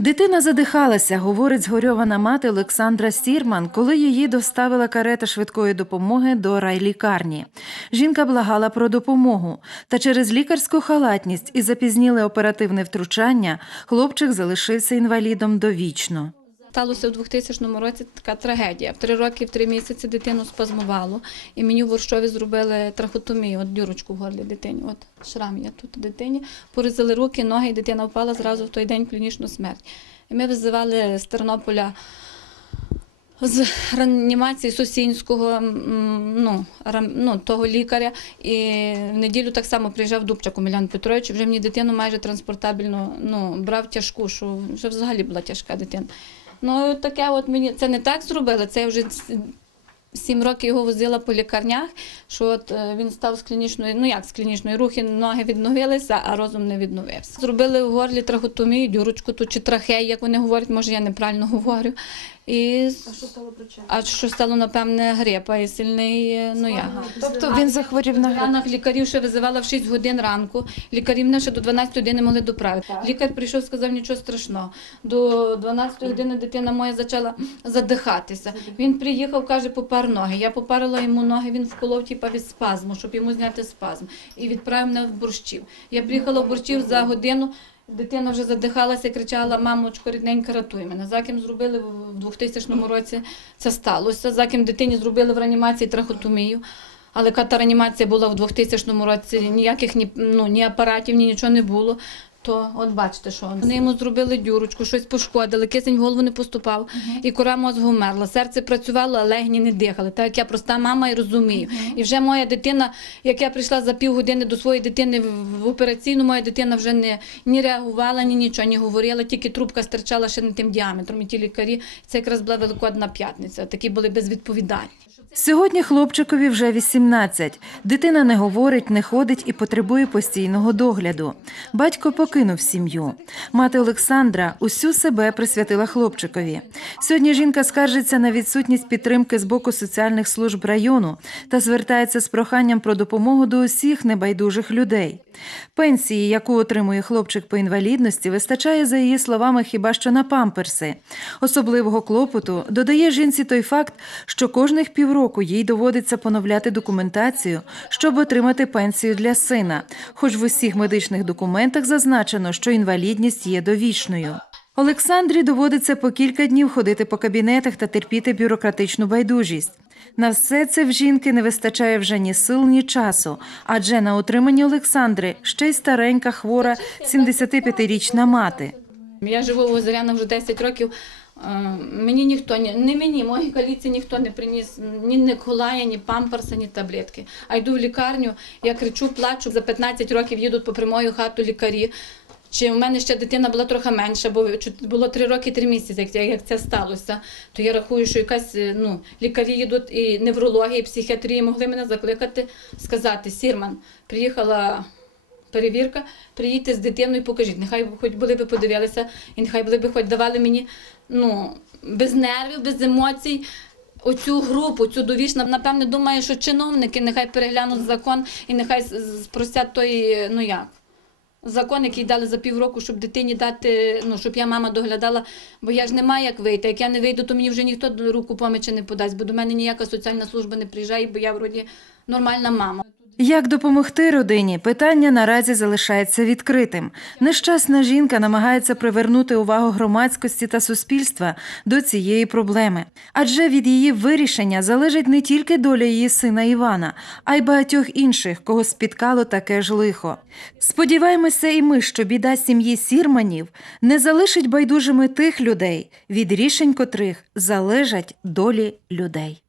Дитина задихалася, говорить згорьована мати Олександра Сірман, коли її доставила карета швидкої допомоги до райлікарні. Жінка благала про допомогу, та через лікарську халатність і запізніле оперативне втручання хлопчик залишився інвалідом довічно. Сталося в 2000 році така трагедія. В три роки, в три місяці дитину спазмувало, і мені в Воршові зробили трахотомію, от дюрочку в горлі дитині. От шрам є тут дитині. Порізали руки, ноги, і дитина впала зразу в той день клінічну смерть. І ми визивали з Тернополя з реанімації Сосінського, м, ну, рам- ну, того лікаря. І в неділю так само приїжджав Дубчак Омелян Петрович, вже мені дитину майже транспортабельно ну, брав тяжку, що вже взагалі була тяжка дитина. Ну, таке от мені це не так зробили, це вже сім років його возила по лікарнях, що от е, він став з клінічної, ну як з клінічної рухи, ноги відновилися, а розум не відновився. Зробили в горлі трахотомію, дюрочку тут чи трахею, як вони говорять, може я неправильно говорю. І А що стало причиною? а що стало, напевне, грипа і сильний, е, ну як. Тобто він захворів на грип. Ранок лікарів ще визивала в 6 годин ранку. Лікарі мене ще до 12 години не могли доправити. Лікар прийшов, сказав нічого страшного. До 12 години дитина моя почала задихатися. Він приїхав, каже, попар ноги. Я попарила йому ноги, він вколов типа від спазму, щоб йому зняти спазм. І відправив мене в борщів. Я приїхала в борщів за годину. Дитина вже задихалася і кричала: мамочко, рідненька, рятуй мене. Заким зробили в 2000 році це сталося. Заким дитині зробили в реанімації трахотомію. Але яка та реанімація була в 2000 році, ніяких ні, ну, ні апаратів, ні нічого не було. То от бачите, що вони йому зробили дюрочку, щось пошкодили, кисень в голову не поступав, і кора мозгу вмерла. Серце працювало, а легені не дихали. Так як я проста мама і розумію. І вже моя дитина, як я прийшла за півгодини до своєї дитини в- в операційну, моя дитина вже не ні реагувала, ні нічого, не говорила, тільки трубка стирчала ще не тим діаметром. І ті лікарі, це якраз була Великодна п'ятниця. Такі були безвідповідальні. Сьогодні хлопчикові вже 18. Дитина не говорить, не ходить і потребує постійного догляду. Батько покинув сім'ю. Мати Олександра усю себе присвятила хлопчикові. Сьогодні жінка скаржиться на відсутність підтримки з боку соціальних служб району та звертається з проханням про допомогу до усіх небайдужих людей. Пенсії, яку отримує хлопчик по інвалідності, вистачає за її словами хіба що на памперси. Особливого клопоту додає жінці той факт, що кожних півроку їй доводиться поновляти документацію, щоб отримати пенсію для сина, хоч в усіх медичних документах зазначено, що інвалідність є довічною. Олександрі доводиться по кілька днів ходити по кабінетах та терпіти бюрократичну байдужість. На все це в жінки не вистачає вже ні сил, ні часу, адже на утриманні Олександри ще й старенька хвора 75-річна мати. Я живу в Озерянах вже 10 років. Е, Мені ніхто ні, не мені, моїй каліці ніхто не приніс ні Николая, ні памперса, ні таблетки. А йду в лікарню, я кричу, плачу. За 15 років їдуть попри мою хату лікарі. Чи в мене ще дитина була трохи менша, бо було 3 роки 3 місяці, як, як це сталося. То я рахую, що якась е, ну, лікарі їдуть і неврологія, і психіатрії могли мене закликати, сказати, Сірман, приїхала перевірка, приїдьте з дитиною, покажіть. Нехай хоч були би подивилися, і нехай були би хоч давали мені ну, без нервів, без емоцій. Оцю групу, цю довічну, напевне, думаю, що чиновники нехай переглянуть закон і нехай спросять той, ну як, закон, який дали за півроку, щоб дитині дати, ну, щоб я мама доглядала, бо я ж не маю як вийти. Як я не вийду, то мені вже ніхто руку помічі не подасть, бо до мене ніяка соціальна служба не приїжджає, бо я вроді нормальна мама. Як допомогти родині? Питання наразі залишається відкритим. Нещасна жінка намагається привернути увагу громадськості та суспільства до цієї проблеми, адже від її вирішення залежить не тільки доля її сина Івана, а й багатьох інших, кого спіткало таке ж лихо. Сподіваємося, і ми, що біда сім'ї Сірманів не залишить байдужими тих людей, від рішень котрих залежать долі людей.